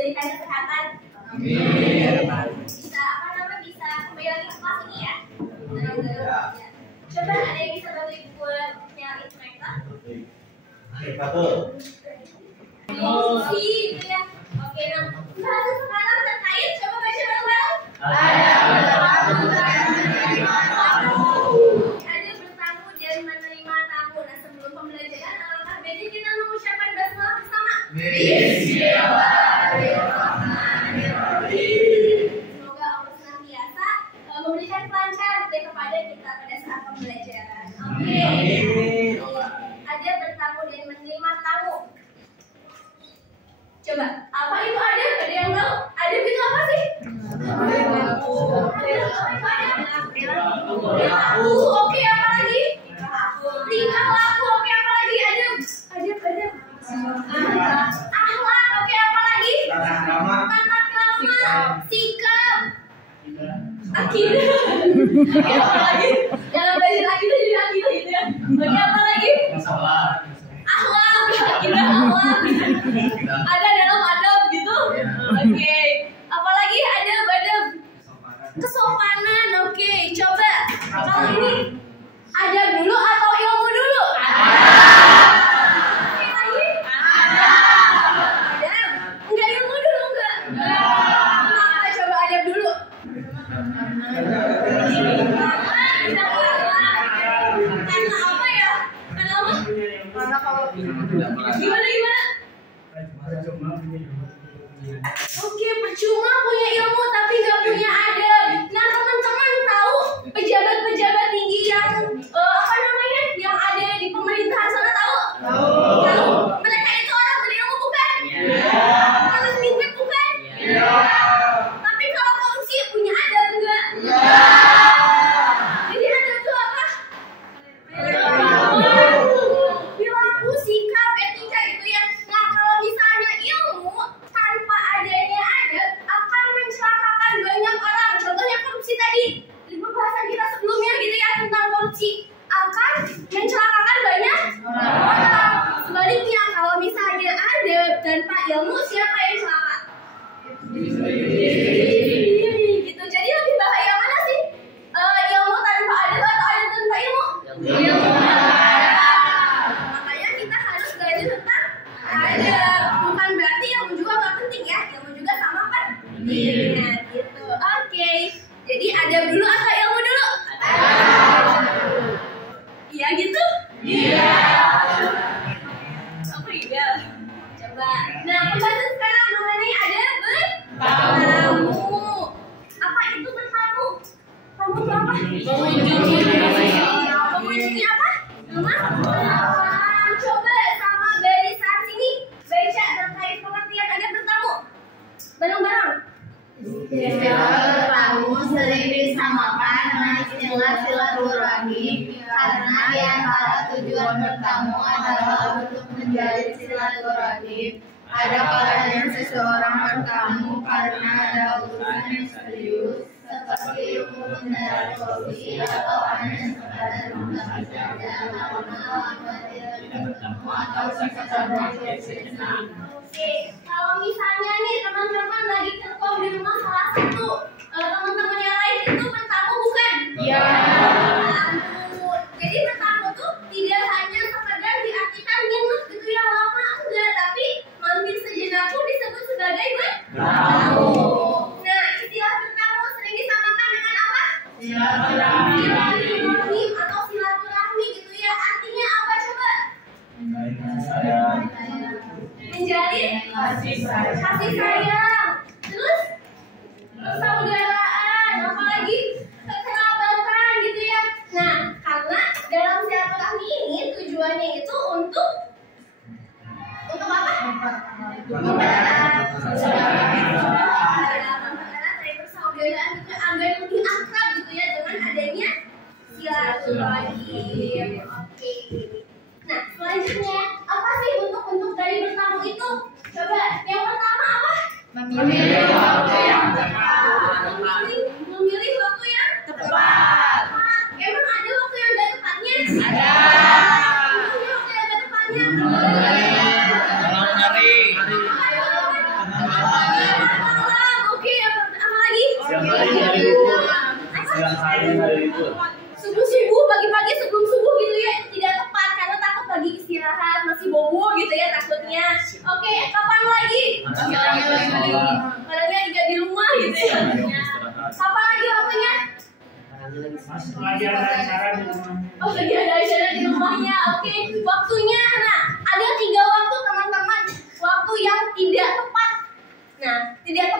diberikan kesehatan. Amin. Bisa bisa kembali lagi ke kelas ini ya. Coba ada yang bisa bantu ibu buat nyariin mereka? Misi gitu ya. Oke, nah bahasa sekarang terkait coba baca bareng-bareng. Ada bertamu dan menerima tamu. Nah sebelum pembelajaran alangkah baiknya kita mengucapkan basmalah bersama. Bismillahirrahmanirrahim. Semoga Allah senantiasa memberikan kelancaran kepada kita pada saat pembelajaran. Amin. Ada bertamu dan menerima tamu. Coba, apa itu adab? Ada yang tahu? Adab itu apa sih? Perilaku. Oke, apa lagi? Tingkah laku. Oke, apa lagi? Adab. Akhlak. Oke, apa lagi? Tata krama. Sikap. Akidah. Oke, apa lagi? Jangan belajar akidah jadi akidah gitu ya. Oke, apa lagi? Akhlak. Akidah akhlak. Ada dalam adab gitu. Oke. Apalagi adab. Kesopanan. Oke, coba. Kalau ini adab dulu atau ilmu dulu? Oke, lagi? Adab. Enggak ilmu dulu enggak? Kenapa coba adab dulu? Karena apa ya? Karena apa? Karena kalau gimana? Oke, percuma punya ilmu tapi nggak punya adab. Nah, teman-teman tahu pejabat-pejabat tinggi yang yang ada di pemerintahan sana tahu? Tahu. Mereka itu orang berilmu bukan? Orang pintar bukan? Tapi kalau korupsi punya adab enggak? Jadi adab itu apa? Perilaku, sikap, etika gitu ya. Nah, kalau misalnya ilmu tanpa adanya adab akan mencelakakan banyak orang. Contohnya korupsi tadi. Di pembahasan kita sebelumnya gitu ya tentang korupsi akan mencelakakan banyak orang. Sebaliknya kalau misalnya adab tanpa ilmu siapa yang celaka? Gitu. Jadi lebih bahaya mana sih? Ilmu tanpa adab atau adab tanpa ilmu? Ilmu. Makanya kita harus belajar tentang adab. Bukan berarti ilmu juga nggak penting ya. Ilmu juga sama penting. Nah, gitu. Oke. Jadi adab dulu atau ilmu dulu? Iya gitu? Iya. Apa iya? Coba. Nah, pembahasan sekarang mengenai adab bertamu. Apa itu bertamu? Tamu itu apa? Mengunjungi apa? Coba sama barisan sini baca terkait pengertian adab bertamu. Bareng-bareng. Bertamu sering disamakan dengan istilah silaturahmi karena di antara tujuan bertamu adalah untuk menjalin silaturahmi. Ada kalanya seseorang bertamu karena ada urusan yang serius seperti mengendarai korupsi atau hanya sekadar mendapat saja karena tidak bertemu atau sekedar bersenang. Oke, kalau misalnya nih teman-teman lagi terpom di rumah salah satu teman-teman yang lain itu bertamu bukan? Iya. Jadi bertamu tuh tidak hanya sekedar diartikan nginep gitu yang lama enggak, tapi mampir sejenak pun disebut sebagai bertamu. Nah, istilah bertamu sering disamakan dengan apa? Silaturahmi atau silaturahmi gitu ya. Artinya apa coba? Menjalin kasih sayang. Terus persaudaraan, apalagi kekerabatan gitu ya. Nah, karena dalam silaturahmi ini tujuannya itu untuk apa? Persaudaraan itu agar lebih akrab gitu ya dengan adanya silaturahmi. Oke. Nah, selanjutnya apa sih bentuk-bentuk dari bertamu itu? Coba, yang pertama apa? Memilih waktu yang tepat. Memilih waktu yang tepat. Emang ada waktu yang gak tepatnya? Ada. Ada waktu yang gak tepatnya? Kalau nyari. Orangnya juga di rumah gitu ya. Kapan lagi waktunya? Lagi ada acara di rumah. Oh, lagi ada acara di rumahnya. Oke, waktunya. Nah, ada 3 waktu teman-teman. Waktu yang tidak tepat. Nah, tidak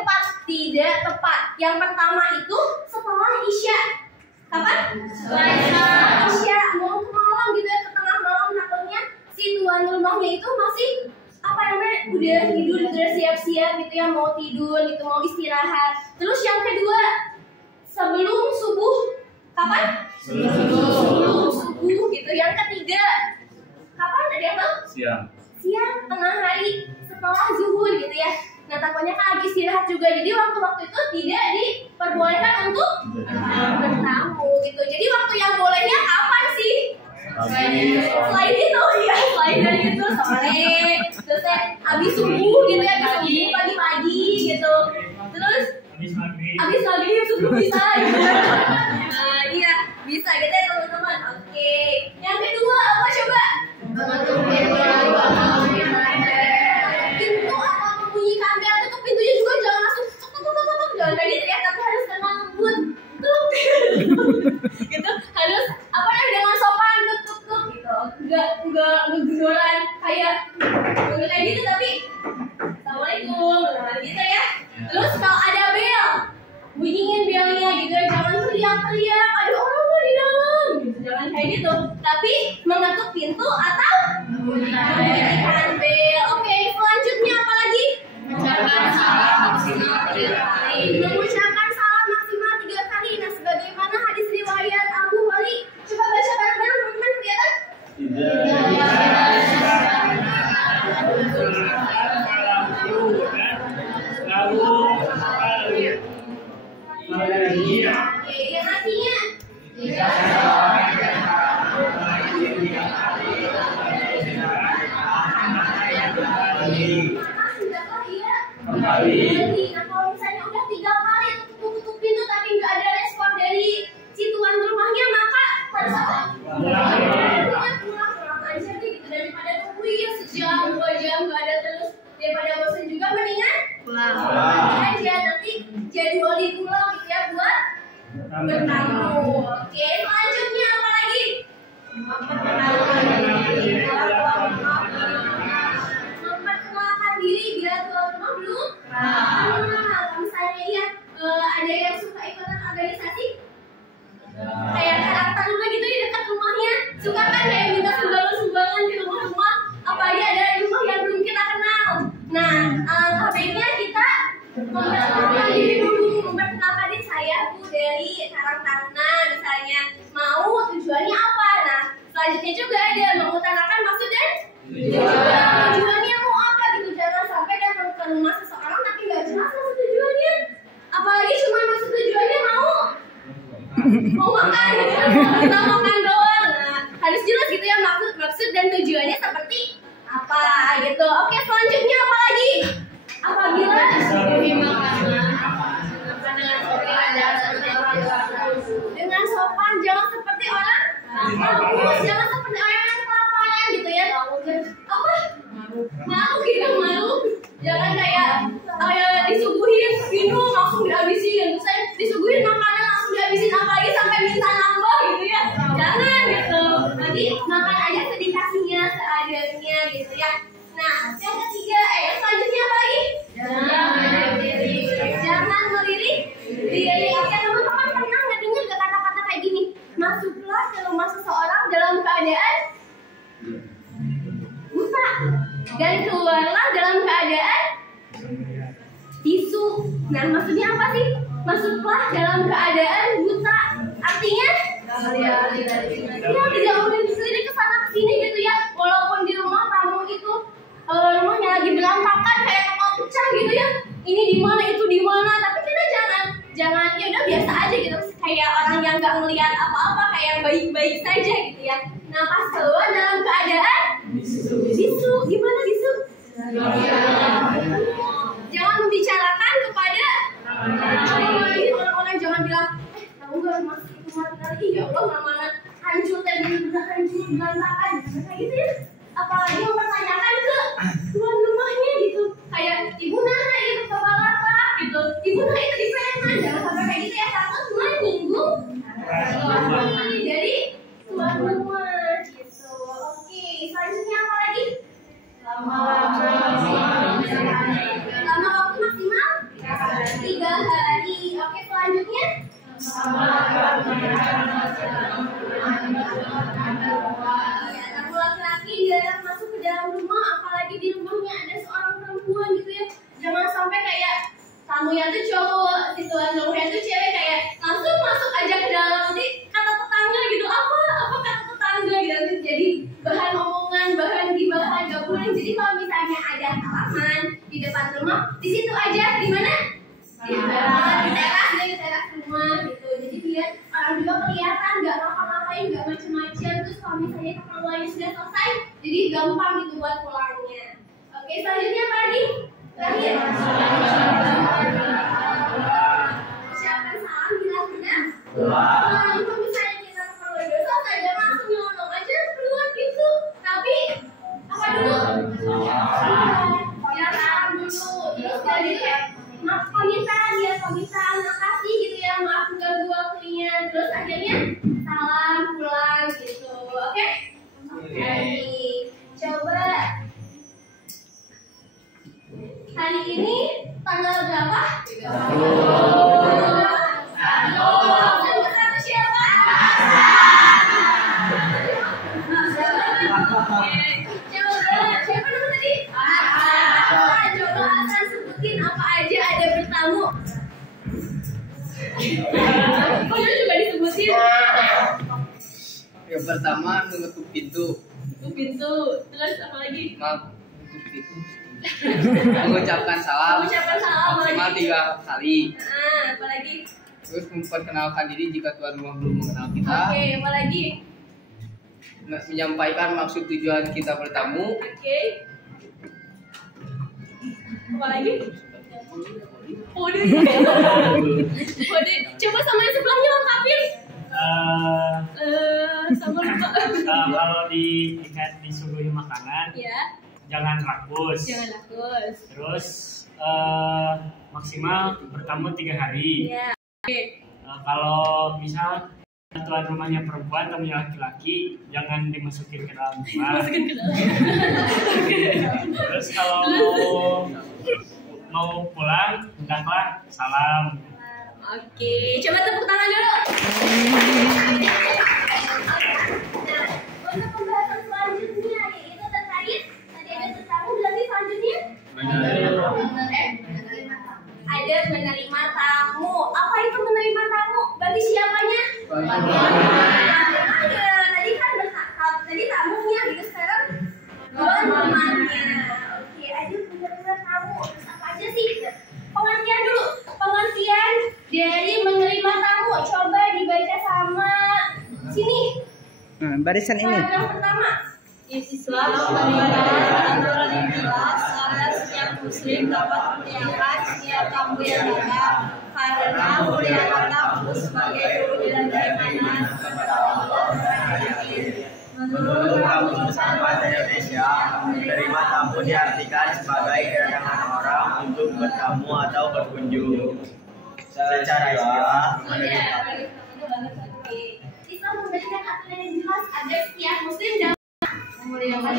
tepat. Yang pertama itu setelah Isya. Kapan? Setelah Isya. Mau ke malam gitu ya, ke tengah malam, takutnya si tuan rumahnya itu masih udah tidur, udah siap-siap gitu ya, mau tidur gitu, mau istirahat. Terus yang kedua, sebelum subuh. Kapan? Sebelum subuh gitu. Yang ketiga, kapan? Ada yang tahu? Siang, tengah hari, setelah zuhur gitu ya. Nah, takutnya kan lagi istirahat juga, jadi waktu-waktu itu tidak diperbolehkan untuk bertamu gitu. Jadi waktu yang bolehnya kapan sih? Selain itu ya, selain dari itu sore, terus habis subuh gitu ya, habis subuh pagi-pagi gitu. Terus habis maghrib subuh bisa gitu. Nah, iya, bisa gitu ya teman-teman. Oke. Yang kedua apa coba? Pintu atau membunyikan bel, tutup pintunya juga jangan langsung tuk, jangan kayak gitu ya, tapi harus dengan lembut. Gitu, harus dengan sopan tuk gitu. Enggak gegoran kayak gitu, tapi assalamualaikum gitu ya. Terus kalau ada bel, bunyiin belnya gitu ya, jangan teriak-teriak ada orang tuh di dalam gitu, jangan kayak gitu, tapi mengetuk pintu atau membunyikan bel. Oke, selanjutnya apa lagi? Mengucapkan salam maksimal 3 kali. Mengucapkan salam maksimal 3 kali. Nah, sebagaimana hadis riwayat Abu Hurairah, coba baca bareng-bareng teman-teman, kelihatan? Oke, yang artinya kembali. Nah, kalau misalnya udah 3 kali tutup pintu tapi nggak ada respon dari si tuan rumahnya, maka harus pulang aja deh gitu, daripada tungguin sejam 2 jam nggak ada terus, daripada bosan juga mendingan pulang aja, nanti jadwali pulang gitu ya buat bertamu. Oke, selanjutnya apa lagi? Memperkenalkan diri bila tuan rumah belum. Misalnya ya, ada yang suka ikutan organisasi, kayak karakter rumah gitu di dekat rumahnya, suka kan kayak minta sumbangan di rumah-rumah, apalagi ada rumah yang belum kita kenal. Nah, baiknya kita memperkenalkan diri dulu, memperkenalkan diri, saya Bu dari Karang Taruna misalnya, mau tujuannya apa. Nah, selanjutnya juga ada mengutarakan maksud dan tujuannya mau apa gitu. Jangan sampai datang ke rumah seseorang tapi nggak jelas maksud tujuannya, apalagi cuma maksud tujuannya mau makan gitu, mau makan doang. Nah, harus jelas gitu ya maksud dan tujuannya seperti apa gitu. Oke, selanjutnya apa lagi? Apabila dengan sopan, jangan seperti orang bagus, jangan seperti orang yang kelaparan gitu ya. Apa? Malu, jangan kayak disuguhin minum langsung dihabisin, saya disuguhin makanan langsung dihabisin, apalagi sampai minta nambah gitu ya. Jangan gitu, nanti makan aja sedikasinya seadanya gitu ya. Nah, yang ketiga, yang selanjutnya apa lagi? Jangan melirik diri. Oke, teman-teman pernah nggak dengar kata-kata kayak gini? Masuklah ke rumah seseorang dalam keadaan buta dan keluarlah dalam keadaan bisu. Nah, maksudnya apa sih? Masuklah dalam keadaan buta, artinya ya tidak boleh diselidik ke sana ke sini gitu ya. Walaupun di rumah tamu itu rumahnya lagi berantakan kayak kapal pecah gitu ya, ini di mana itu di mana, tapi kita jangan ya udah biasa aja gitu, kayak orang yang nggak ngelihat apa-apa, kayak baik-baik saja gitu ya. Nah, pas keluar dalam keadaan bisu, gimana bisu? Jangan membicarakan kepada orang-orang, jangan bilang tahu nggak mas itu mati tadi, ya Allah mana hancur tadi, udah hancur berantakan kayak gitu ya. Apalagi mempertanyakan ke tuan rumahnya gitu, kayak ibu Minggu itu di preman, jangan sampai kayak gitu ya. Takut menyinggung suami. Jadi tuan rumah gitu. Oke, selanjutnya apa lagi? Lama waktu maksimal 3 hari. Oke, selanjutnya tamu laki-laki dilarang masuk ke dalam rumah, apalagi di rumahnya ada seorang perempuan gitu ya. Jangan sampai kayak tamunya tuh cowok, si tuan rumahnya tuh cewek, kayak langsung masuk aja ke dalam, nanti kata tetangga gitu, apa kata tetangga gitu, jadi bahan omongan, bahan gibahan, gak boleh. Jadi kalau misalnya ada halaman di depan rumah, di situ aja. Di mana? Di teras rumah gitu. Jadi biar orang juga kelihatan, gak ngapa-ngapain, gak macem-macem. Terus kalau misalnya keperluannya sudah selesai, jadi gampang gitu buat pulangnya. Oke, selanjutnya apa lagi? Terakhir, ucapkan salam bila benar. Kalau misalnya kita keperluan udah selesai, jangan langsung nyolong aja keluar gitu. Tapi apa dulu? Biar salam dulu. Terus jadi kayak pamitan, makasih gitu ya, maaf mengganggu waktunya. Terus akhirnya salam pulang gitu. Oke? Coba hari ini tanggal berapa? 31 siapa? Coba siapa nama tadi? Coba Hasan sebutin apa aja ada bertamu. Kok juga disebutin? Yang pertama mengetuk pintu. Terus apa lagi? Mengetuk pintu. Mengucapkan salam. Maksimal 3 kali. Apa lagi? Terus memperkenalkan diri jika tuan rumah belum mengenal kita. Oke, apa lagi? Menyampaikan maksud tujuan kita bertamu. Oke. Apa lagi? Pode. Coba sama yang sebelahnya lengkapin. Sama lupa. Kalau disuguhi makanan, Ya. jangan rakus. Terus maksimal bertamu 3 hari. Ya. Oke. Kalau misal tuan rumahnya perempuan, tamunya laki-laki, jangan dimasukin ke dalam rumah. Terus kalau mau pulang, hendaklah salam. Oke, coba tepuk tangan dulu. Nah, untuk pembahasan selanjutnya yaitu terkait tadi ada bertamu, berarti selanjutnya ada menerima tamu. Apa itu menerima tamu? Berarti siapanya? Tadi tamunya gitu, sekarang tuan rumahnya. Oke, ada menerima tamu. Terus apa aja sih? Pengertian dulu. Pengertian dari menerima tamu. Coba dibaca sama sini. Barisan ini. Yang pertama. Islam meninggalkan aturan yang jelas agar setiap muslim dapat memuliakan setiap tamu yang datang, karena muliakan tamu sebagai perwujudan keimanan kepada Allah dan Rasul. Menurut Kamus Besar Bahasa Indonesia, menerima tamu diartikan sebagai kedatangan orang untuk bertamu atau berkunjung. Secara istilah, Islam memberikan aturan yang jelas agar setiap muslim dapat memuliakan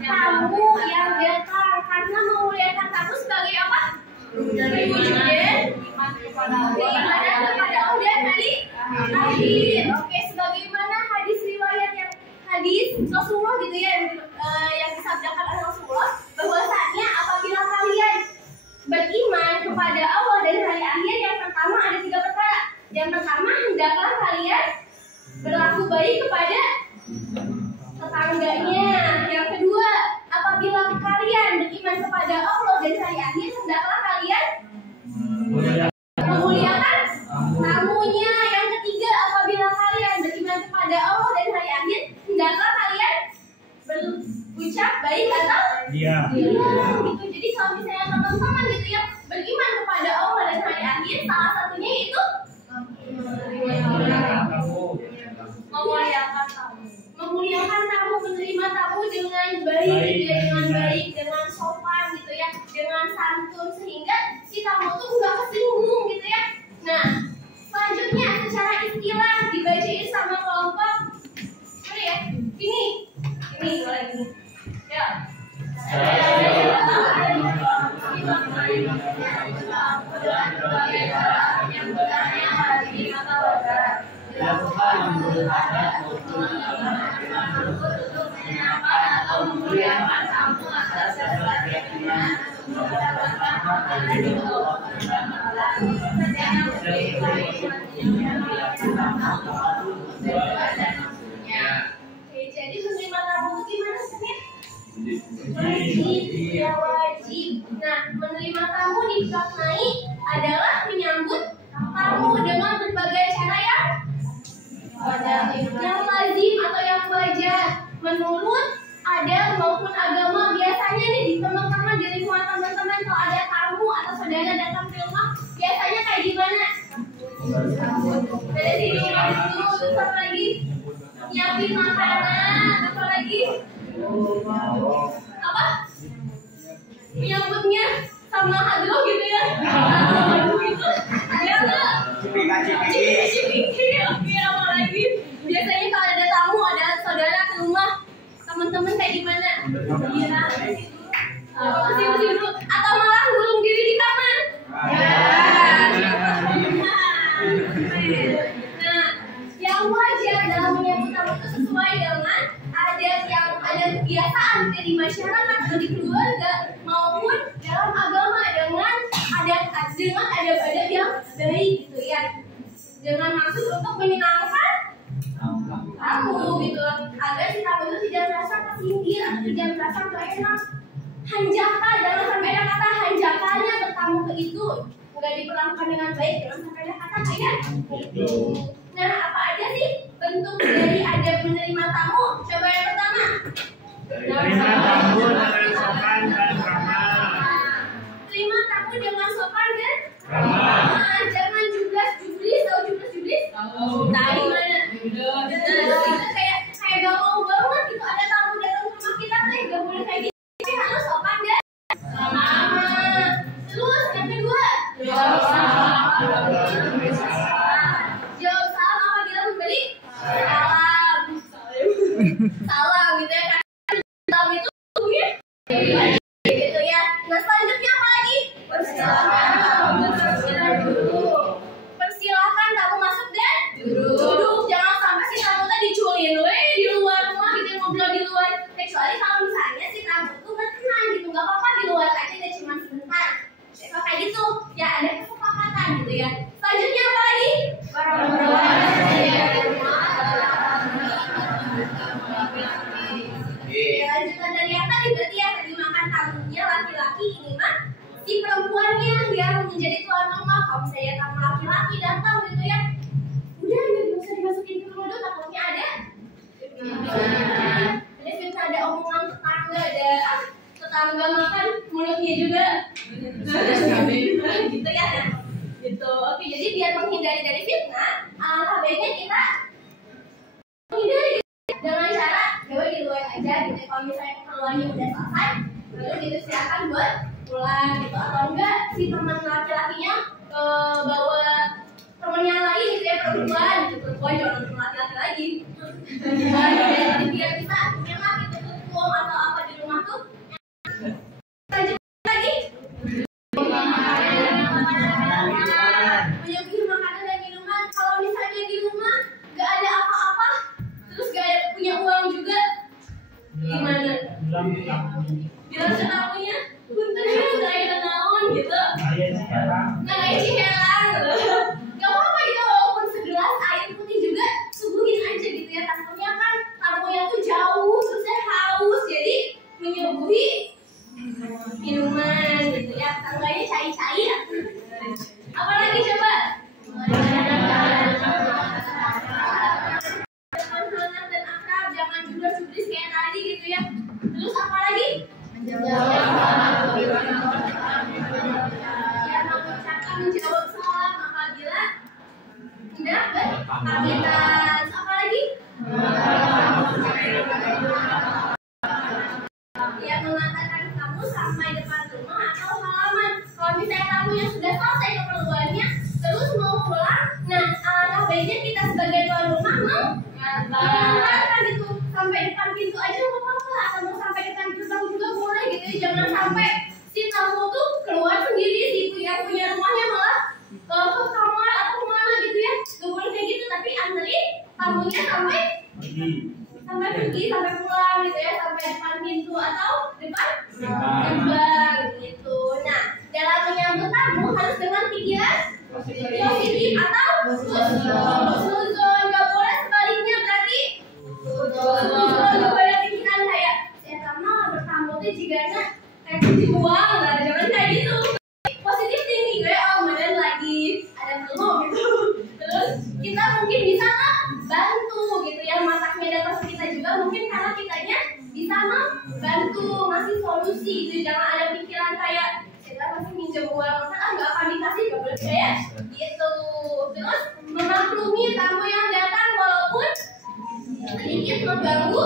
tamu yang datang, karena memuliakan tamu sebagai apa? Perwujudan keimanan kepada Allah dan hari akhir. Oke, sebagaimana hadis riwayat yang hadis Rasulullah gitu ya, yang disabdakan oleh Rasulullah, bahwasanya apabila kalian beriman kepada Allah dan hari akhir, yang pertama ada 3 perkara. Yang pertama, hendaklah kalian berlaku baik kepada tetangganya. Yang kedua, apabila kalian beriman kepada Allah dan hari akhir, hendaklah kalian memuliakan tamunya. Yang ketiga, apabila kalian beriman kepada Allah dan hari akhir, hendaklah kalian berucap baik atau Iya. gitu. Jadi kalau misalnya teman-teman gitu ya beriman kepada Allah dan hari akhir, salah satunya itu memuliakan tamu, menerima tamu dengan baik, ya, dengan baik, dengan sopan gitu ya, dengan dengan berbagai cara penyambutannya wajib atau wajar. Dilakukan menurut adat maupun untuk menyenangkan atau memuliakan tamu atas dasar keyakinan mendapatkan hak dari Allah Subhanahu wa Ta'ala. Setiap Jadi menerima tamu itu gimana sih? Wajib, ya wajib. Nah, menerima tamu dimaknai adalah menyambut tamu dengan berbagai cara yang lazim atau yang wajar menurut adat maupun agama. Biasanya nih di teman-teman, di lingkungan teman-teman, kalau ada tamu atau saudara datang ke rumah, biasanya kayak gimana? Dari sini dulu, terus apa lagi? Nyiapin makanan, apa lagi? Apa? Menyambutnya sama halo gitu ya? Gitu. Ada nggak? Cipika-cipiki. Oke, apa lagi? Biasanya kalau ada tamu, ada saudara ke rumah, teman-teman kayak gimana? Iya. Bersih-bersih dulu. Atau malah gulung diri di kamar? Nah, yang wajar dalam menyambut tamu itu sesuai dengan adat kebiasaan di masyarakat atau di keluarga maupun dalam agama dengan adab-adab yang baik gitu ya. Dengan maksud untuk menyenangkan tamu gitu, agar si tamu itu tidak merasa tersindir atau tidak merasa gak enak. Hanjaka, jangan sampai ada kata hanjakanya bertamu ke itu, nggak diperlakukan dengan baik, jangan sampai ada kata kayak itu. Nah, apa aja sih bentuk dari adab menerima tamu? Coba yang pertama. Terima tamu dengan sopan dan ramah. Terima tamu dengan sopan dan ramah. Jangan jublis, tahu jublis? Tahu mana? Kita kayak gak mau banget gitu ada tamu datang ke rumah kita, gak boleh kayak gitu. Tapi harus sopan dan ramah. Terus yang kedua, jawab salam apabila memberi salam gitu ya kan. Salam itu gitu ya. Nah, selanjutnya apa lagi? Persilahkan tamu masuk dan duduk. Jangan sampai si tamu tadi diculin di luar rumah gitu, ngobrol di luar. Kecuali kalau misalnya si tamu itu berkenan gitu, nggak apa-apa di luar aja deh, cuma sebentar. Kalau kayak gitu ya ada kesepakatan gitu ya. Selanjutnya apa lagi? Lanjutan dari yang tadi berarti yang tadi makan tamunya laki-laki, ini mah si perempuannya yang menjadi tuan rumah. Kalau misalnya tamu laki-laki datang gitu ya, udah nggak bisa dimasukin ke rumah dulu, takutnya ada ada omongan tetangga, ada tetangga makan mulutnya juga gitu ya. Gitu. Oke, jadi biar menghindari dari fitnah, alangkah baiknya kita menghindari dengan cara coba di luar aja gitu. Kalau misalnya keperluannya udah selesai, lalu gitu silakan buat pulang gitu. Atau enggak si teman laki-lakinya bawa temennya lain gitu ya, perempuan gitu. Perempuan jangan teman laki-laki lagi. Jadi biar bisa enak gitu tuh atau apa di rumah tuh. Lanjut lagi. Menyuguhi makanan dan minuman. Kalau misalnya di rumah gak ada apa-apa, terus gak ada punya uang juga, gimana? Bilang ke tamunya, punten ya saya naon gitu. Nah, ciherang. Gak apa-apa gitu, walaupun segelas air putih juga suguhin aja gitu ya. Takutnya kan tamunya tuh jauh, terus saya haus, jadi menyuguhi minuman gitu ya. Tangganya cai-cai ya. Apalagi coba? Hangat dan akrab, jangan juga jublis kayak tadi gitu ya. Terus apa lagi? Ya, mengucapkan menjawab salam apabila tidak beraktivitas. Apa lagi? Ya, mengantarkan kamu sampai depan rumah atau halaman. Kalau misalnya kamu sampai pulang gitu ya, sampai depan pintu atau depan gerbang gitu. Nah, dalam menyambut tamu harus dengan pikiran positif atau suzon. Gak boleh sebaliknya, berarti suzon. Gak boleh pikiran kayak saya sama bertamu tuh jika kayak dibuang, nah jangan kayak gitu. Positif tinggi kayak oh badan lagi ada telur gitu. Terus kita mungkin bisa bantu gitu ya, masaknya datang ke kita juga mungkin karena kitanya bisa membantu ngasih solusi gitu. Jangan ada pikiran kayak kita pasti minjem uang nggak akan dikasih, nggak boleh kayak gitu. Terus memaklumi tamu yang datang walaupun sedikit mengganggu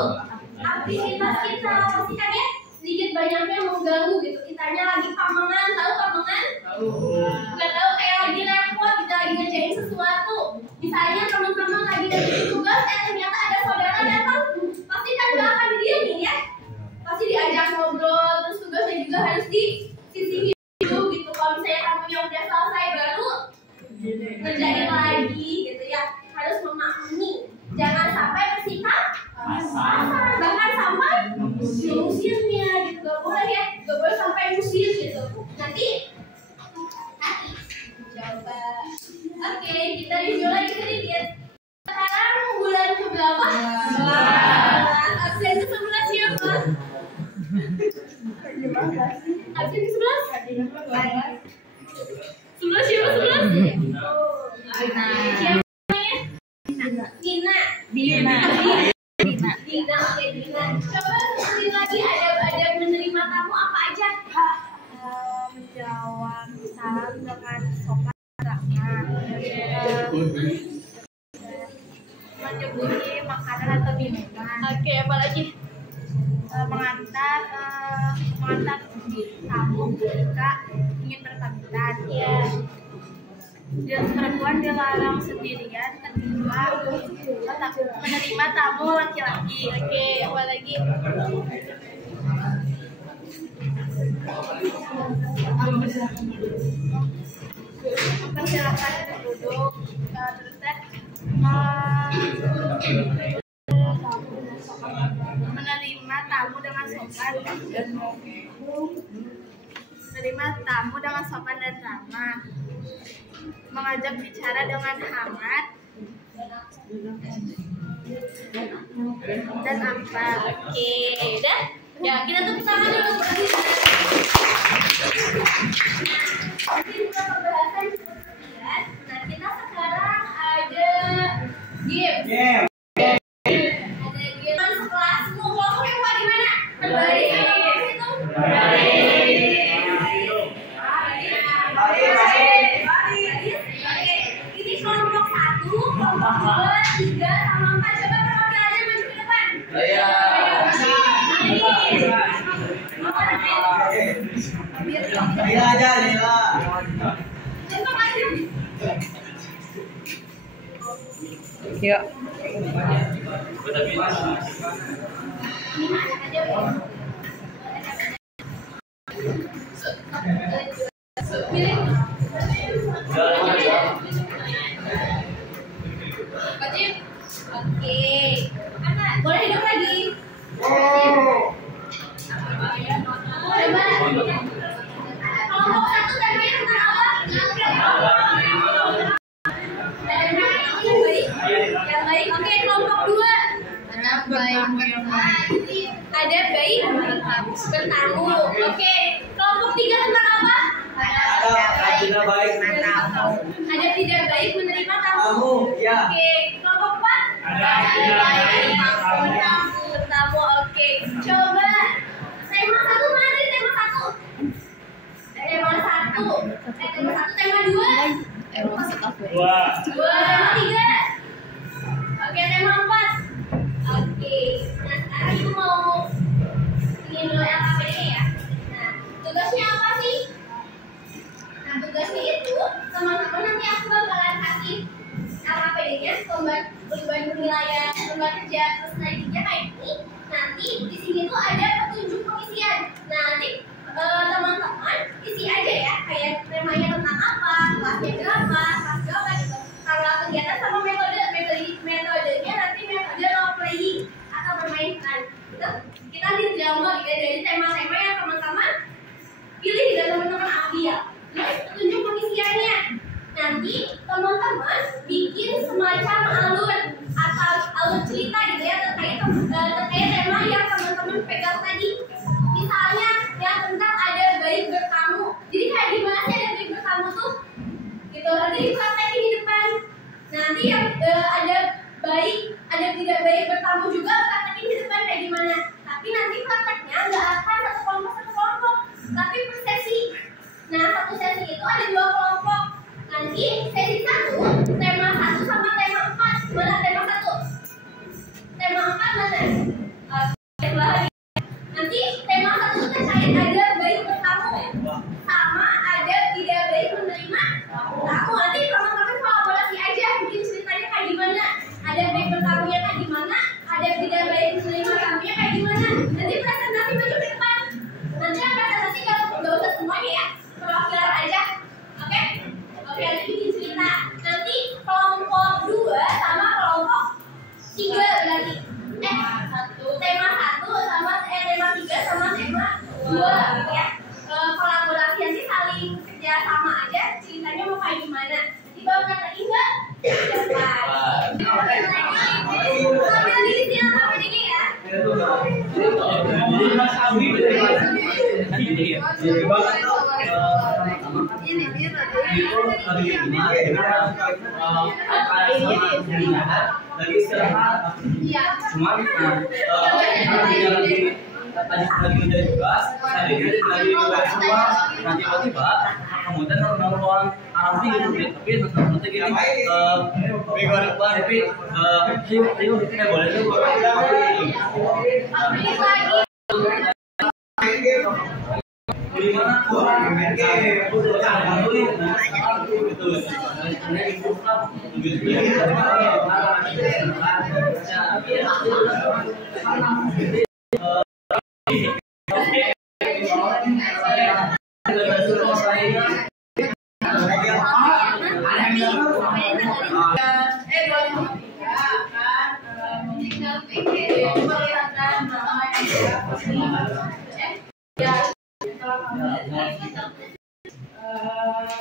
aktivitas kita, pasti kan ya sedikit banyaknya mengganggu gitu. Kitanya lagi pamangan, tahu pamangan? Nggak tahu, kayak lagi repot, kita lagi ngerjain sesuatu. Misalnya teman-teman lagi dari tugas, ternyata ada saudara datang, pasti kan nggak akan didiemin ya. Pasti diajak ngobrol, terus tugasnya juga harus disisihin dulu gitu. Kalau misalnya tamunya udah selesai baru ngerjain lagi gitu ya. Harus memaklumi, jangan sampai bersikap kasar, bahkan sampai ngusirnya gitu. Gak boleh ya, gak boleh sampai ngusir gitu. Nanti coba. Oke, kita review lagi sedikit. Sekarang bulan keberapa? Absen ke-11 siapa? Absen ke-11? 11 siapa 11? Siapa namanya? Dina. Dina, oke Dina. Coba sebutin lagi ada menerima tamu apa aja? Menjawab salam dengan sopan ramah, menyuguhi makanan atau minuman. Oke, apa lagi? Mengantar tamu jika ingin berpamitan. Iya. Perempuan dilarang sendirian menerima tamu laki-laki. Oke, apa lagi? Persilakan duduk. Terus menerima tamu dengan sopan dan ramah, mengajak bicara dengan hangat dan akrab. Oke, udah? Ya, kita tepuk tangan dulu. Nanti kita pembahasan kemudian. Nah, kita sekarang ada game. Ada game sekelasmu. Kelompok yang di mana? Berbaris sama kelas itu? Oke, ini kelompok 1, kelompok 2, 3, sama 4. Coba perwakilannya maju ke depan. Lila aja, Lila. Coba maju. Ya. Oke. Boleh hidup lagi. Kelompok 1 temanya tentang apa? Yang baik. Oke, kelompok 2. Ada baik bertamu. Oke, kelompok 3 tentang apa? Tidak baik. Ada tidak baik menerima tamu. Tamu, ya. Oke, kelompok 4. Ada tidak baik bertamu. Oke, coba tema 1 mana? Tema 1. Tema 1, tema 2. dua. Tema 3. Oke, tema 4. Oke, nah sekarang ibu mau ingin dulu LKPD ya. Nah, tugasnya apa sih? Nah, tugasnya itu teman-teman nanti aku bakalan kasih LKPD-nya, perubahan penilaian, lembar kerja, terus selanjutnya kayak ini. Nanti di sini tuh ada petunjuk pengisian. Nah, nanti teman-teman isi aja ya, kayak temanya tentang apa, kelasnya berapa, kelas berapa gitu. Kalau kegiatan sama metodenya nanti metode role playing atau bermain peran nanti dipraktekin di depan. Nanti yang ada baik, ada tidak baik bertamu juga praktekin di depan kayak gimana. Tapi nanti prakteknya nggak akan satu kelompok, tapi per sesi. Nah, satu sesi itu ada 2 kelompok. Nanti sesi 1 tema 1 sama tema 4. Mana tema 1? Tema 4 mana? Nanti tema 1 itu terkait ada baik bertamu sama ada tidak baik menerima tamu. Nanti teman-teman kolaborasi aja bikin ceritanya kayak gimana. Ada baik bertamunya kayak gimana, ada tidak baik menerima tamunya kayak gimana. Nanti presentasi maju ke depan. Nanti yang presentasi nggak usah semuanya ya, perwakilan aja. Oke, nanti bikin cerita. Nanti kelompok 2 sama kelompok 3 berarti. Tema 1 sama tema 3 sama tema 2 ya. Kolaborasi nanti saling kerja sama aja, ceritanya mau kayak gimana. Nanti baru ngatain enggak? Sambil di sini sampai ini ya. Lagi istirahat. Iya. Cuma lagi menjadi tugas, lagi tugas semua. Nanti tiba-tiba kemudian orang Arab gitu, tapi nanti gini, ayo boleh tuh.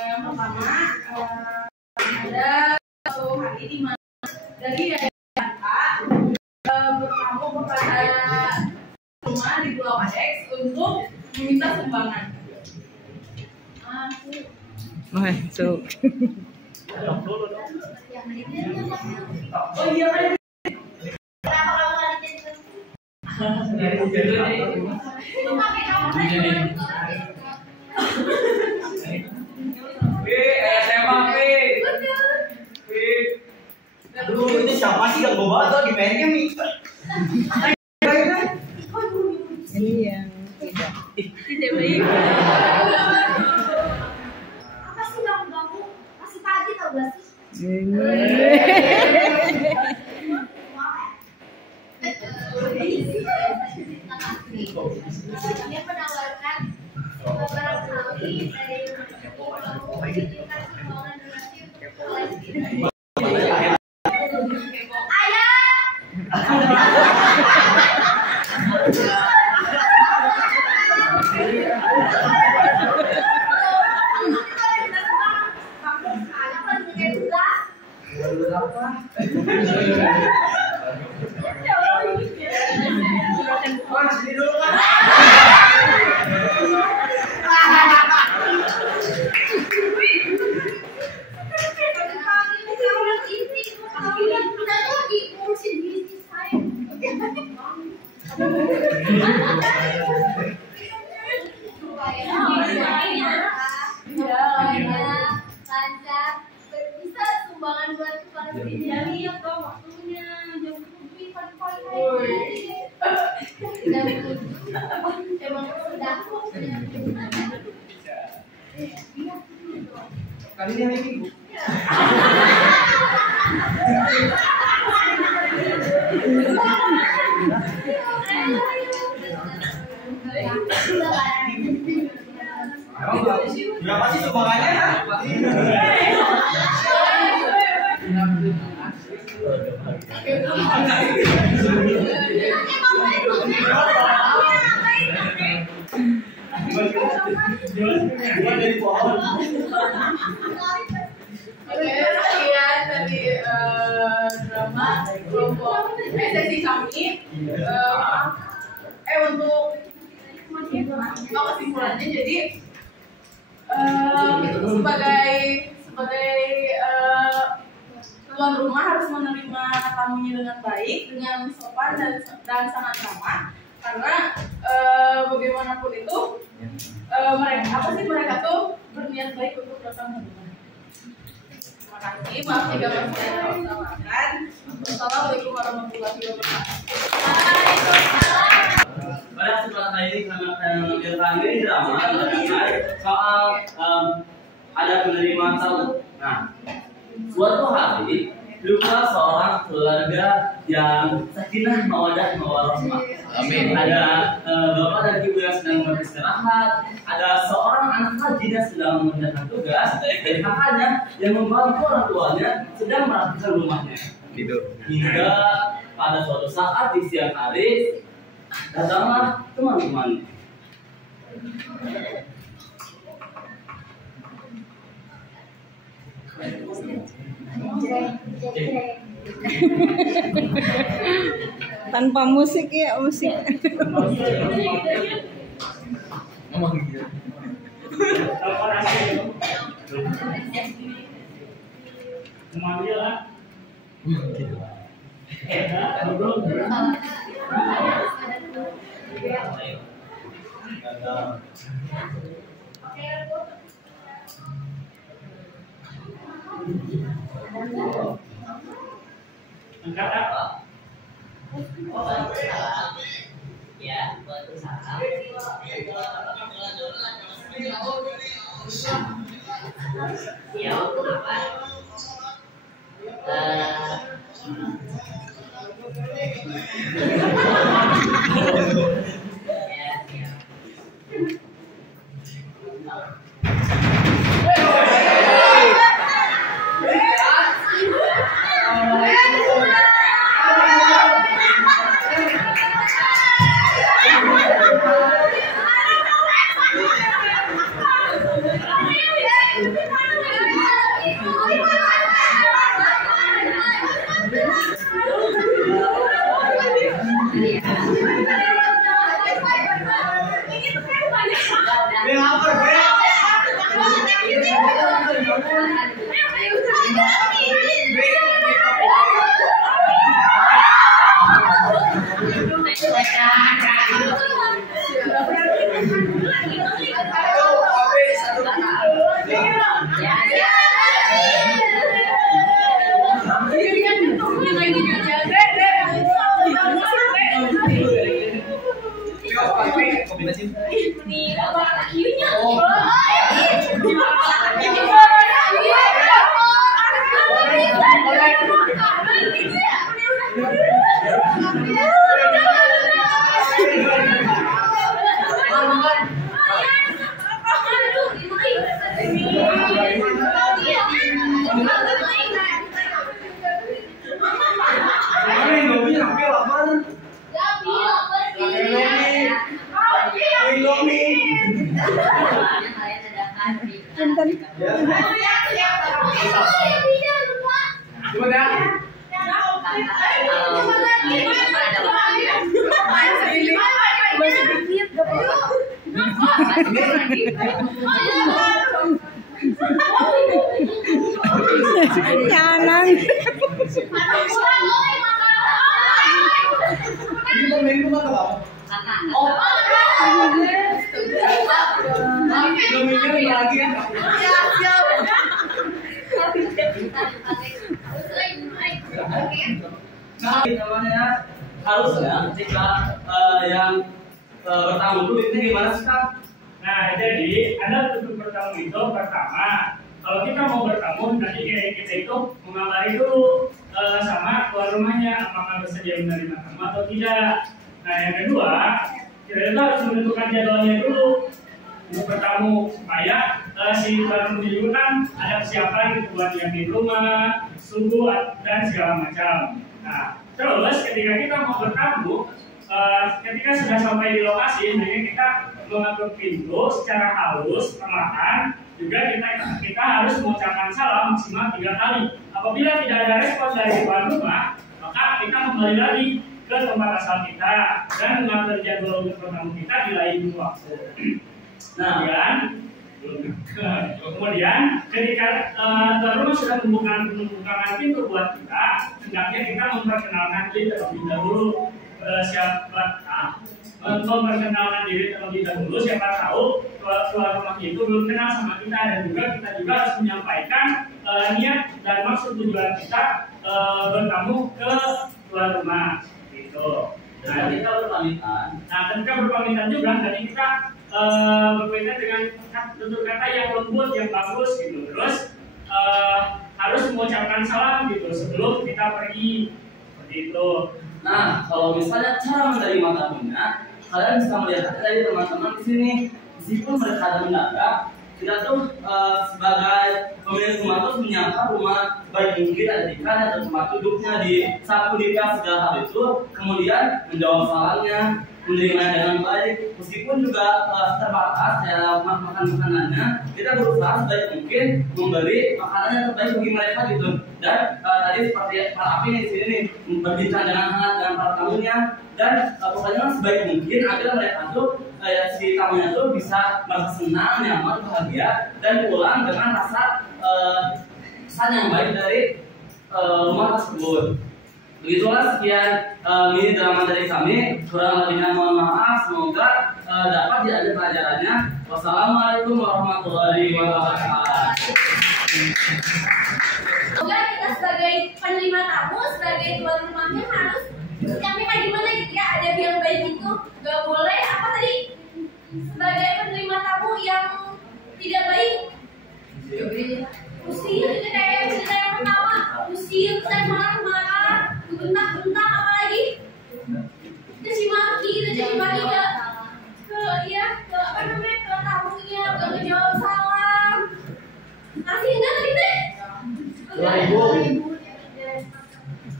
Yang pertama ada suatu hari di mana dari bertamu kepada rumah di Pulau Adex untuk meminta sumbangan. Masuk. Oh iya kan? Aduh, ini siapa sih yang bawa atau di main game nih? Ini yang Tidak baik. Apa sih ganggu? Masih pagi tau gak sih? Dia menawarkan beberapa kali dari memberikan sumbangan donasi untuk Palestina. Bisa sumbangan buat Palestina. Lihat dong waktunya jam 7 pagi. Emang sudah Kali ini hari Minggu. Berapa sih sumbangannya? Oke, sekian dari drama kelompok sesi kami. Untuk kesimpulannya, jadi itu sebagai tamunya dengan baik, dengan sopan dan sangat ramah. Karena bagaimanapun itu mereka tuh berniat baik untuk datang ke rumah. Terima kasih. Maaf jika masih ada kesalahan. Assalamualaikum warahmatullahi wabarakatuh. Pada kesempatan ini kami akan mengambilkan drama soal ada penerima tamu. Nah, suatu hari hiduplah seorang keluarga yang sakinah mawaddah mawarahmah. Amin. Ada bapak dan ibu yang sedang beristirahat, ada seorang anak haji yang sedang mengerjakan tugas, dan kakaknya yang membantu orang tuanya sedang merapikan rumahnya. Gitu. Hingga pada suatu saat di siang hari datanglah teman-teman. Tanpa musik ya, musik. Ngomong gitu. Memanggil lah. Angkat apa? Ya, Waalaikumsalam. Ya, kenapa? Jangan. Namanya harusnya ketika yang bertamu itu gimana sih Kak? Nah, jadi Anda untuk bertamu itu pertama, kalau kita mau bertamu nanti kita itu mengabari dulu sama tuan rumahnya apakah bersedia menerima tamu atau tidak. Nah, yang kedua, kita harus menentukan jadwalnya dulu untuk bertamu supaya si tuan rumah juga kan ada persiapan buat yang di rumah, suhu dan segala macam. Nah, terus ketika kita mau bertamu, ketika sudah sampai di lokasi, kita mengatur pintu secara halus, perlahan. Juga kita harus mengucapkan salam maksimal 3 kali. Apabila tidak ada respon dari tuan rumah, maka kita kembali lagi ke tempat asal kita dan mengatur jadwal untuk bertamu kita di lain waktu. Nah, Kemudian ketika tuan rumah sudah membukakan pintu buat kita, hendaknya kita memperkenalkan diri terlebih dahulu. Memperkenalkan diri terlebih dahulu. Siapa tahu tuan rumah itu belum kenal sama kita, dan juga kita juga harus menyampaikan niat dan maksud tujuan kita bertamu ke tuan rumah gitu. Nah, kita berpamitan. Nah, ketika berpamitan juga, tadi kita berpamitan dengan tutur kata yang lembut, yang bagus gitu. Terus harus mengucapkan salam gitu sebelum kita pergi, seperti itu. Nah, kalau misalnya cara menerima tamunya, kalian bisa melihat dari teman-teman di sini. Meskipun mereka ada mendadak, kita tuh sebagai pemilik rumah tuh menyapa rumah baik mungkin, ada ikan, ada tempat duduknya, disapu, dikas segala hal itu, kemudian menjawab salamnya, menerimanya dengan baik. Meskipun juga terbatas ya makanannya, kita berusaha sebaik mungkin memberi makanan yang terbaik bagi mereka gitu. Dan tadi seperti Pak Api di sini nih, berbincang dengan hangat dengan para tamunya, dan pokoknya sebaik mungkin agar mereka tuh si tamunya tuh bisa merasa senang, nyaman, bahagia, dan pulang dengan rasa kesan yang baik dari rumah tersebut. Begitulah sekian mini drama dari kami. Kurang lebihnya mohon maaf. Semoga dapat diambil pelajarannya. Wassalamualaikum warahmatullahi wabarakatuh. Semoga kita sebagai penerima tamu, sebagai tuan rumahnya harus sikapnya kayak gimana gitu ya. Ada yang baik itu gak boleh apa tadi, sebagai penerima tamu yang tidak baik usir, itu kayak cerita yang pertama, usir, dan marah-marah, bentak-bentak, apalagi caci maki ke apa namanya, ke tamunya, gak ngejawab salam. Masih ingat tadi teh? 2000.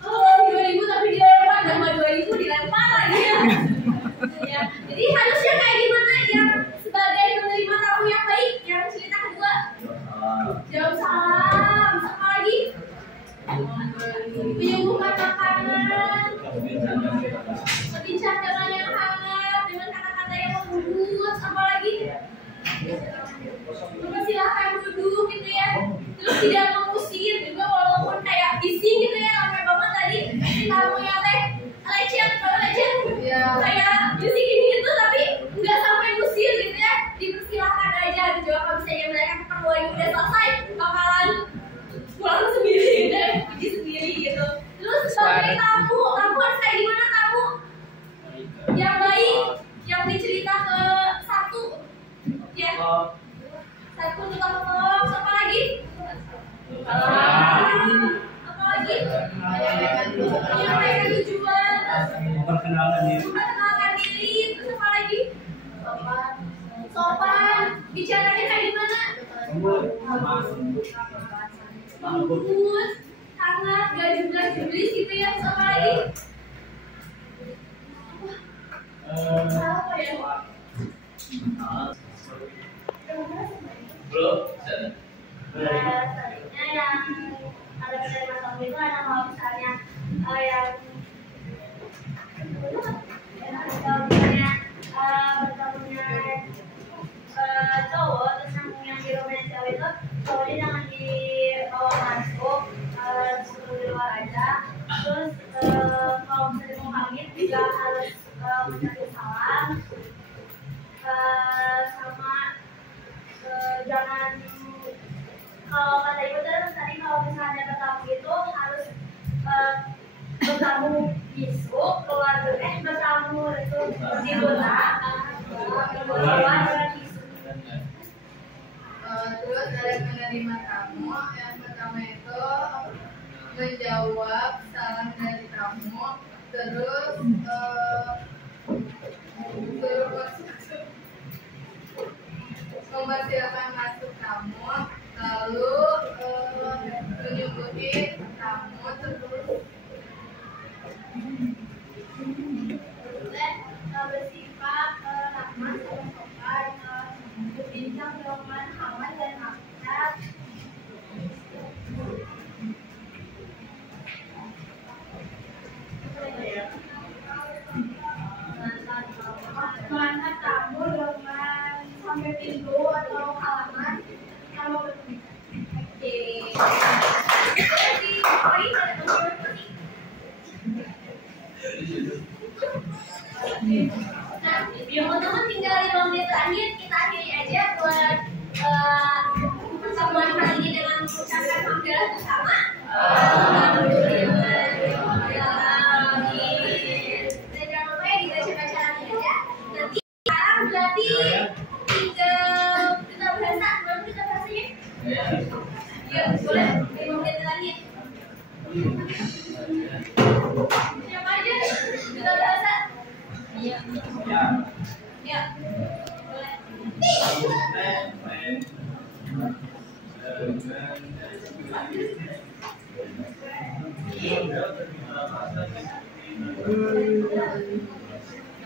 Oh, 2000 tapi dilempar, nama 2000 dilempar lagi ya. Ya. Jadi harusnya kayak gimana yang sebagai penerima tamu yang baik, yang cerita kedua jawab salam, apa lagi? Menyuguhkan makanan, berbincang dengan yang hangat, dengan kata-kata yang lembut, apa lagi? Silakan duduk gitu ya. Terus tidak mengusir juga, walaupun kayak bising gitu ya, ramai banget tadi tamunya teh lecet, kayak bising ini gitu, tapi nggak sampai ngusir gitu ya. Dipersilahkan aja gitu. Kalau misalnya mereka keperluan udah selesai, bakalan pulang sendiri deh, pergi sendiri gitu. Terus sebagai tamu harus kayak gimana tamu? Yang baik, yang dicerita ke satu, ya. Satu tukang tolong, apa lagi? Apa lagi? Menyampaikan tujuan, Memperkenalkan diri, terus apa lagi? Sopan, bicaranya kayak gimana? Lembut, hangat, gak jublis gitu ya, terus apa lagi? Apa ya? Belum. Selanjutnya yang ada penerima tamu itu ada kalau misalnya yang bertamunya cowok, terus yang di rumahnya cewek itu cowoknya jangan dibawa masuk, suruh di luar aja. Terus kalau misalnya mau pamit juga harus mengucapkan salam, sama jangan, kalau kata ibu tadi kalau misalnya bertamu itu harus bertamu besok bertamu itu di luar Terus dari penerima tamu yang pertama itu menjawab salam dari tamu, terus mempersilakan masuk tamu, lalu menyuguhi tamu, terus bersifat ramah dan sopan, berbincang dengan hangat dan akrab. Mengangkat tamu dengan sampai pintu atau halaman Yuk, boleh 5 menit lagi. Siapa aja? Kita bahasa. Iya. Ya. Boleh.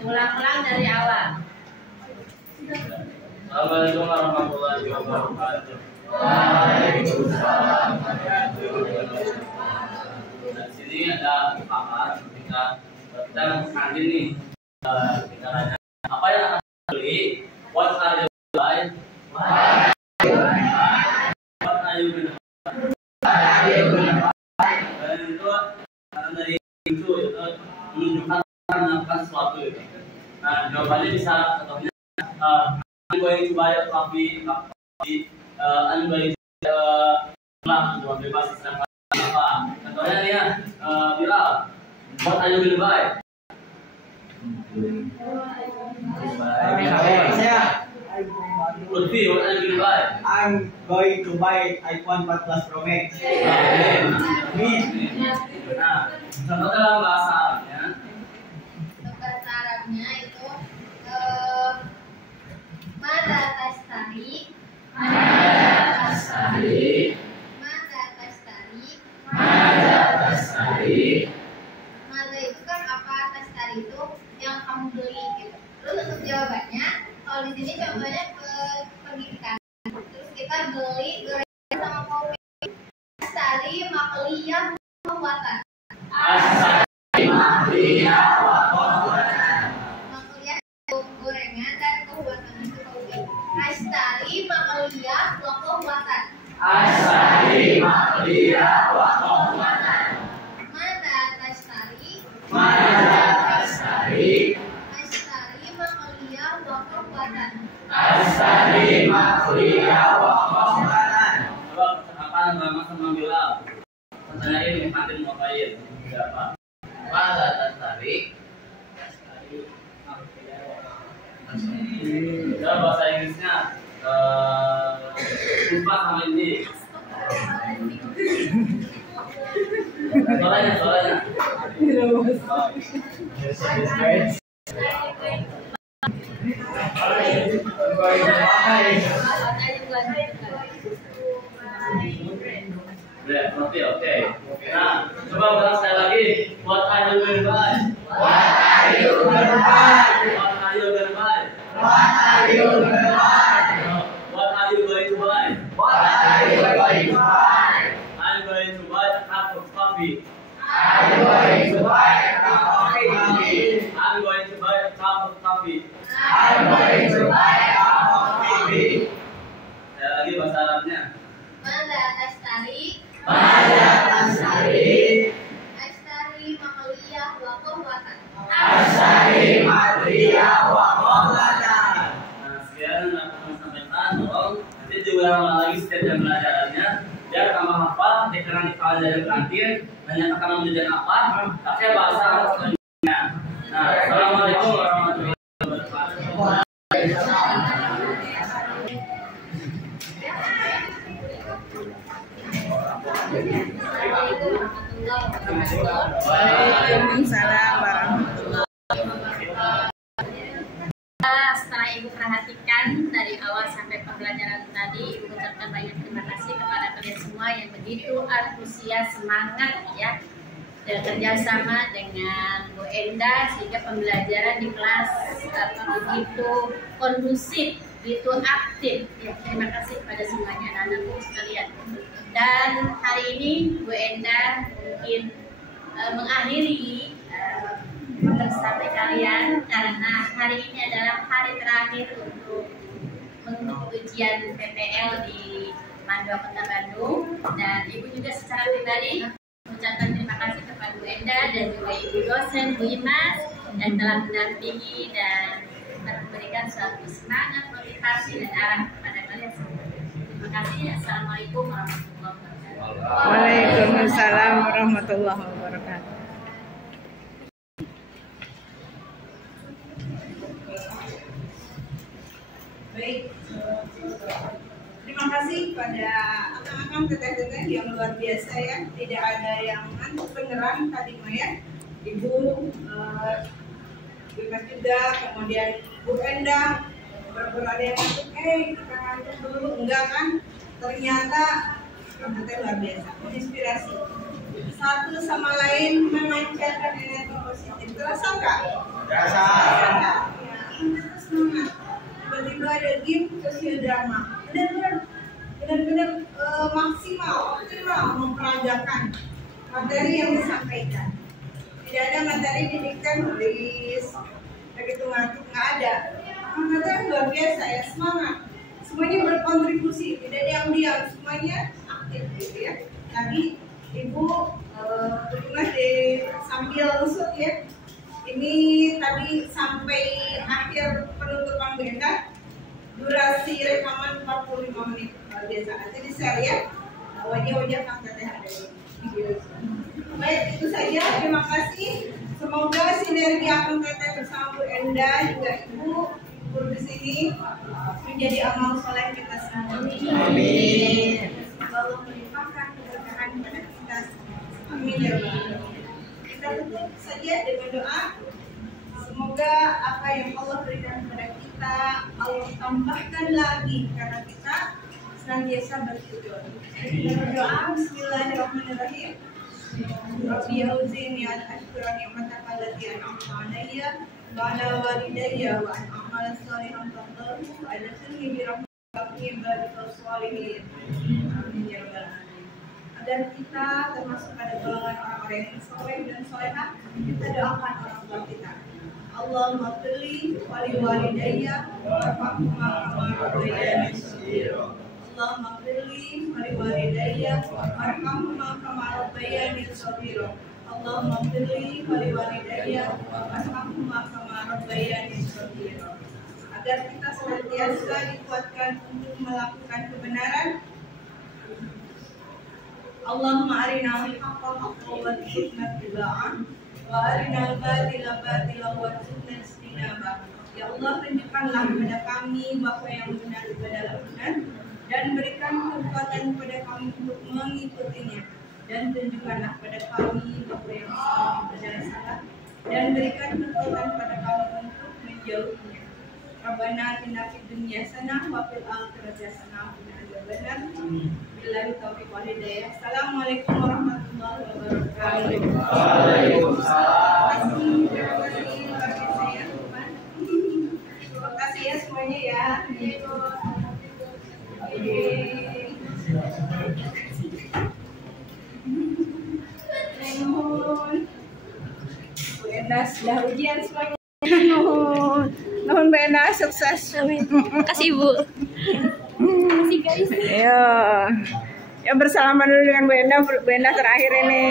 Ulang-ulang dari awal. Assalamualaikum warahmatullahi wabarakatuh. Waalaikumsalam. Di sini ada papan kita nanti nih kita tanya apa yang akan beli? What are you buy? What are you gonna buy? Dan itu karena dari itu menunjukkan melakukan sesuatu itu. Nah jawabannya bisa contohnya I'm going to buy a coffee, I'm going to jual bebas apa? Contohnya nih ya, Bilal, what are you going to buy? Saya Lutfi, what are you going to buy? I'm going to buy iPhone 14 Pro Max. Nah, contoh dalam bahasa Arabnya. Bahasa Arabnya itu Mada tastari. Mada tastari. Mada tastari. Mada tastari. Mada itu kan apa, tastari itu yang kamu beli gitu. Terus untuk jawabannya, kalau di sini contohnya pergi ke kantor, terus kita beli gorengan sama kopi. Tastari makliyah pembuatan. Astari makliyah wa qawwatan. Makliyah gorengan dan pembuatan itu kopi. Astari makliyah wa pembuatan. Astari makliyah wa qawwatan. Mada tastari. Mada tastari. Astari makliyah wa pembuatan. Astari makliyah wa qawwatan. Coba apa nama sama Bilal? Tanyain nanti mau ngapain? Siapa? Mada tastari. Coba bahasa Inggrisnya lupa sama ini. Soalnya. Oke. Nah, coba ulang sekali lagi. What are you going to buy? What are you gonna buy? What are you going to buy? What are you gonna buy? What are you going to buy? What are you going to buy? I'm going to buy a cup of coffee. I'm going to buy a cup of coffee. I'm going to buy a cup of coffee. I'm going to buy a cup of coffee. Sekali lagi bahasa Arabnya. Mada tastari. Mada tastari. Astari makliyah wa pembuatan. Astari makliyah wa qawwatan. Nah, sekian yang akan saya sampaikan. Tolong nanti diulang lagi setiap jam pelajarannya. Biar tambah hafal, ketika nanti pelajaran kantin, nanyakan kamu belajar apa, pakai bahasa Arab selanjutnya. Nah, assalamualaikum warahmatullahi wabarakatuh. Waalaikumsalam warahmatullahi wabarakatuh. Setelah Ibu perhatikan dari awal sampai pembelajaran tadi, Ibu ucapkan banyak terima kasih kepada kalian semua yang begitu antusias, semangat ya, dan kerjasama dengan Bu Enda sehingga pembelajaran di kelas begitu kondusif, begitu aktif. Ya, terima kasih kepada semuanya anak-anakku sekalian. Dan hari ini Bu Enda mungkin mengakhiri sampai kalian karena hari ini adalah hari terakhir untuk mengikuti ujian PPL di Mandua Kota Bandung, dan Ibu juga secara pribadi mengucapkan terima kasih kepada Bu Enda dan juga Ibu dosen Bu Imas yang telah mendampingi dan memberikan suatu semangat, motivasi dan arah kepada kalian semua. Terima kasih. Assalamualaikum warahmatullahi wabarakatuh. Waalaikumsalam warahmatullahi wabarakatuh. Baik, terima kasih kepada memang teteh-teteh yang luar biasa ya, tidak ada yang ngantuk beneran tadi mah ya. Ibu Bebas juga, kemudian Bu Endang berada yang ngantuk, kita ngantuk dulu, enggak kan? Ternyata teteh luar biasa, menginspirasi. Satu sama lain memancarkan energi positif. Terasa nggak? Terasa. Ya, semangat. Tiba-tiba ada game sosiodrama. Benar-benar maksimal, optimal memperagakan materi yang disampaikan. Tidak ada materi didikan tulis, begitu ngantuk nggak ada. Materi luar biasa ya, semangat. Semuanya berkontribusi, tidak diam-diam, semuanya aktif gitu ya. Tadi Ibu berkemas sambil usut ya. Ini tadi sampai akhir penutupan benda. Durasi rekaman 45 menit biasa. Nanti di share ya. Wajah-wajah Kang Teteh ada di video. Baik, itu saja. Terima kasih. Semoga sinergi Kang Teteh bersama Bu Enda juga Ibu guru di sini menjadi amal soleh kita semua. Amin. Semoga Allah melimpahkan keberkahan pada kita. Amin ya Rabbal Alamin. Kita tutup saja dengan doa. Semoga apa yang Allah berikan kepada kita Allah tambahkan lagi karena kita senantiasa bersyukur. Kita berdoa. Bismillahirrahmanirrahim. Rabbi auzini an ashkura ni'mataka allati an'amta 'alayya wa 'ala walidayya wa an a'mala shalihan tardahu wa adkhilni bi rahmatika fi ibadikal shalihin. Amin ya rabbal alamin. Agar kita termasuk pada golongan orang-orang yang saleh dan salehah, kita doakan orang tua kita. Allahumma firli wali walidayya warhamhuma kama rabbayani shaghira. Allahumma firli wali walidayya warhamhuma kama rabbayani shaghira. Allahumma firli wali walidayya warhamhuma kama rabbayani shaghira. Agar kita senantiasa dikuatkan untuk melakukan kebenaran. Allahumma arinal haqqa haqqan warzuqna ittiba'ah wa arinal batila batilan warzuqna ijtinabah. Ya Allah, tunjukkanlah kepada kami bahwa yang benar itu adalah benar dan berikan kekuatan kepada kami untuk mengikutinya, dan tunjukkanlah kepada kami bahwa yang salah itu adalah salah dan berikan kekuatan kepada kami untuk menjauhinya. Rabbana atina fid dunya hasanah wa fil akhirati hasanah wa qina adzabannar. Billahi taufiq wal hidayah. Assalamualaikum warahmatullahi wabarakatuh. Waalaikumsalam. Terima kasih ya semuanya ya. Bu Enda sudah ujian semuanya. Nuhun Bu Enda, sukses. Amin. Kasih Bu. Kasih guys. Ayo. Ya bersalaman dulu dengan Bu Enda. Bu Enda terakhir ini.